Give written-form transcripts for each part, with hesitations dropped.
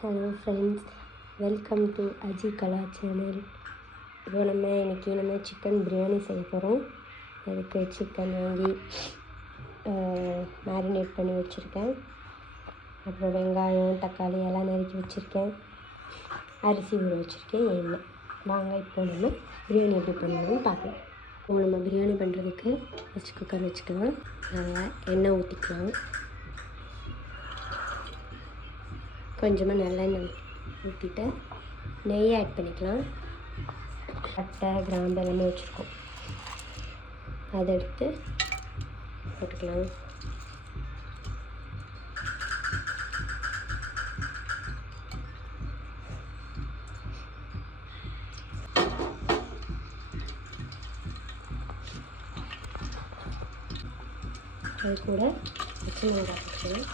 Hello friends, welcome to Aji Kala channel. இப்போ நம்ம chicken biryani செய்ய போகிறோம். அதுக்கு சிக்கன் வாங்கி மேரினேட் பண்ணி வச்சுருக்கேன். அப்புறம் வெங்காயம், தக்காளி எல்லாம் நறுக்கி வச்சுருக்கேன். அரிசி ஊற வச்சுருக்கேன். எண்ணெய் வாங்க இப்போ நம்ம பிரியாணி எப்படி பண்ணணும்னு பார்க்கலாம். இப்போ நம்ம பிரியாணி பண்ணுறதுக்கு குக்கர் வச்சுக்கலாம். நல்லா எண்ணெய் ஊற்றிக்கலாம். கொஞ்சமாக நல்லெண்ணெய் ஊற்றிட்டு நெய் ஆட் பண்ணிக்கலாம். பட்டை, கிராம்பு எல்லாமே வச்சுருக்கோம். அதை எடுத்து போட்டுக்கலாம். அது கூட பச்சை மிளகாய் போட்டுக்கலாம்.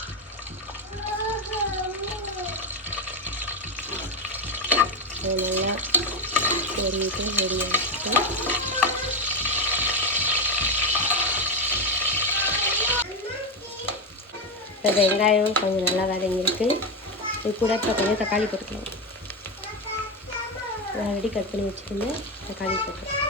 நல்லா பொரியிட்டு ரெடி ஆகிட்டு இப்போ வெங்காயம் கொஞ்சம் நல்லா வதங்கிருக்கு. இது கூட இப்போ கொஞ்சம் தக்காளி போட்டுக்கலாம். ஆல்ரெடி கட் பண்ணி வச்சுருந்தேன். தக்காளி போட்டுக்கலாம்.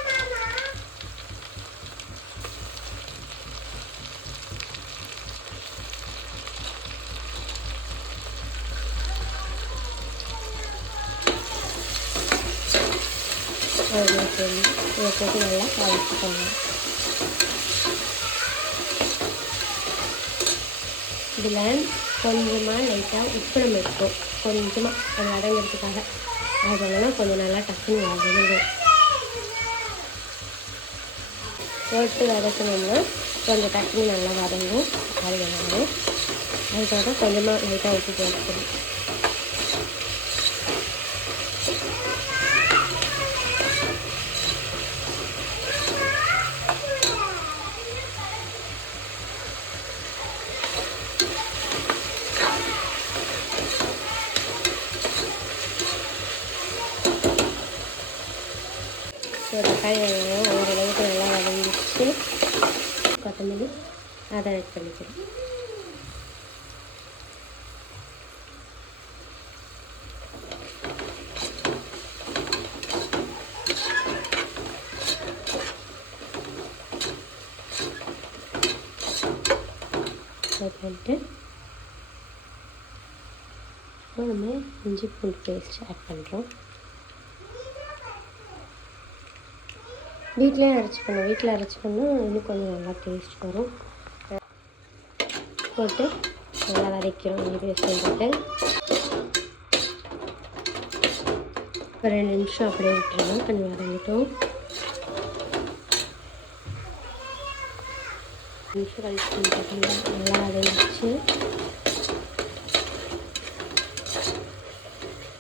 இதை போட்டு நல்லா வதக்கிக்கோங்க. இதில் கொஞ்சமாக லைட்டாக உப்பு நம்ம எடுப்போம். கொஞ்சமாக அது அடங்கிறதுக்காக. அதெல்லாம் கொஞ்சம் நல்லா டக்குன்னு வதங்கும். போட்டு வதக்கணும்னா கொஞ்சம் டக்குன்னு நல்லா வதங்கும். அது வேணும். அதுக்காக கொஞ்சமாக லைட்டாக உப்பு போட்டுக்கணும். தக்காளி வெங்காயம் ஓரளவுக்கு நல்லா வதங்கிச்சு. கொத்தமல்லி அதை ஆட் பண்ணிக்கிறேன். பண்ணிட்டு நம்ம இஞ்சி பூண்டு பேஸ்ட் ஆட் பண்ணுறோம். வீட்டில் அரைச்சி பண்ணால் இன்னும் கொஞ்சம் நல்லா டேஸ்ட் வரும். போட்டு நல்லா வதக்கிறோம். இஞ்சி பேஸ்ட் போட்டு ஒரு 2 நிமிஷம் அப்படியே விட்டுருவோம். கொஞ்சம் வதங்கிட்டோம். 2 நிமிஷம் கழிச்சு நல்லா வதங்கிடுச்சு.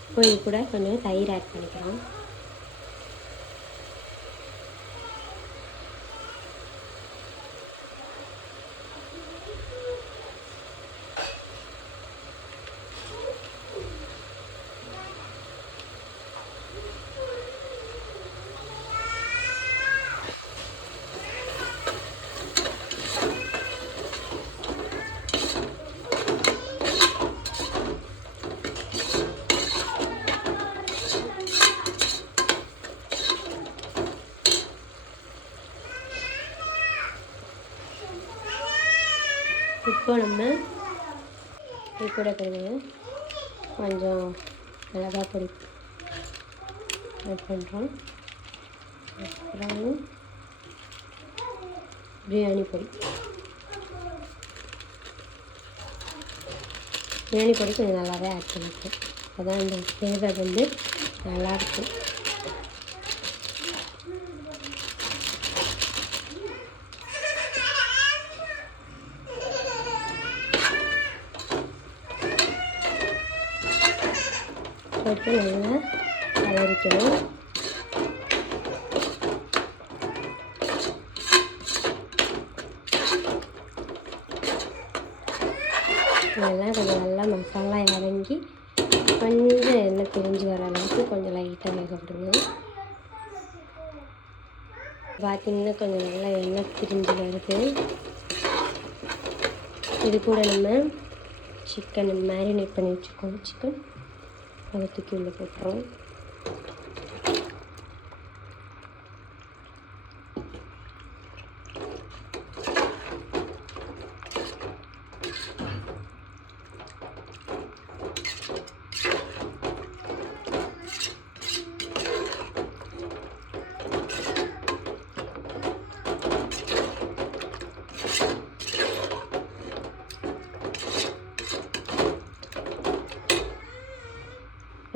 இப்போ இது கூட கொஞ்சம் தயிர் ஆட் பண்ணிக்கிறோம். இப்போ நம்ம இது கூட கொஞ்சம் மிளகாய் பொடி ஆட் பண்ணுறோம். அப்புறம் பிரியாணி பொடி கொஞ்சம் நல்லாவே ஆட் பண்ணிப்போம். அதான் அந்த ஃப்ளேவர் நல்லாயிருக்கும். போட்டு நல்லா கலரிக்கணும். இதெல்லாம் கொஞ்சம் நல்லா மசாலா இறங்கி கொஞ்சம் எண்ணெய் பிரிஞ்சு வர அளவுக்கு கொஞ்சம் லைட்டாக வேக விடுங்க. பார்த்திங்கன்னா கொஞ்சம் நல்லா எண்ணெய் பிரிஞ்சு வருது. இது கூட நம்ம சிக்கன் மேரினேட் பண்ணி வச்சுருக்கோம். சிக்கன் அதை தூக்கி உள்ளே போட்டுறோம்.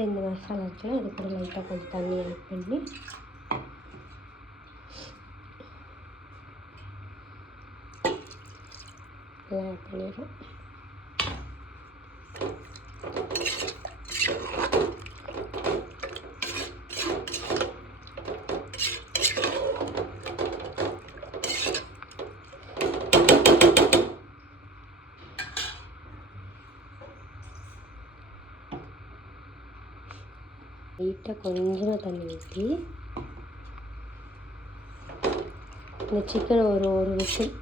இந்த மசாலா இருக்குல்ல, அது கூட லைட்டாக கொஞ்சம் தண்ணி ஆட் பண்ணி எல்லாம் ஆட் பண்ணிடுறோம். லைட்டாக கொஞ்சமாக தண்ணி ஊற்றி இந்த சிக்கனை ஒரு விசில்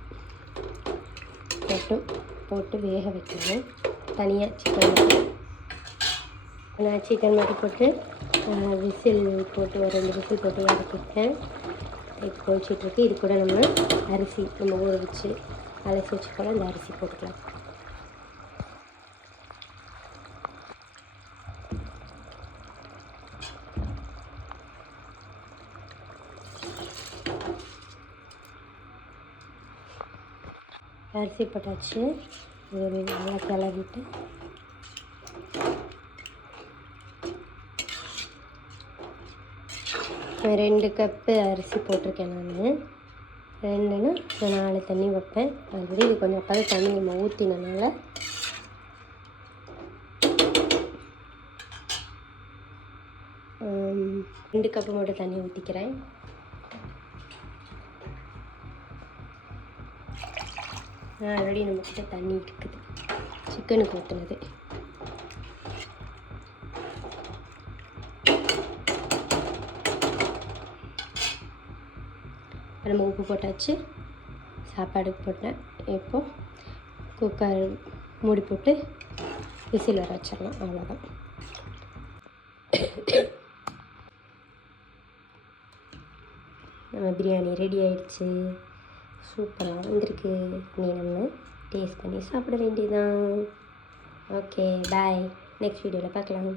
போட்டு வேக வைக்கணும். தனியாக சிக்கன் மட்டும் போட்டு விசில் போட்டு ஒரு 2 விசில் போட்டு இறக்கிட்டேன். இப்போ கொதிச்சிட்ருக்கு. இது கூட நம்ம அரிசி நம்ம ஊற வச்சு அலசி வச்சுக்கோல, அந்த அரிசி போட்டுக்கலாம். அரிசி போட்டாச்சு. இது நல்லா கிளறிட்டு நான் 2 கப்பு அரிசி போட்டிருக்கேன். நான் 2ன்னா 4 தண்ணி வைப்பேன். ஆல்ரெடி இது கொஞ்சம் அப்போ தண்ணி நம்ம ஊற்றினனால ரெண்டு கப்பு மட்டும் தண்ணி ஊற்றிக்கிறேன். ஆல்ரெடி நம்மக்கிட்ட தண்ணி இருக்குது சிக்கனுக்கு ஊற்றுனது. நம்ம உப்பு போட்டாச்சு, சாப்பாடுக்கு போட்டேன். இப்போது குக்கர் மூடி போட்டு விசில் வர வச்சிடலாம். அவ்வளோதான். நம்ம பிரியாணி ரெடி ஆயிடுச்சு. சூப்பராக வந்திருக்கு. நீ நம்ம டேஸ்ட் பண்ணி சாப்பிட வேண்டியதான். ஓகே, பாய். நெக்ஸ்ட் வீடியோவில் பார்க்கலாம்.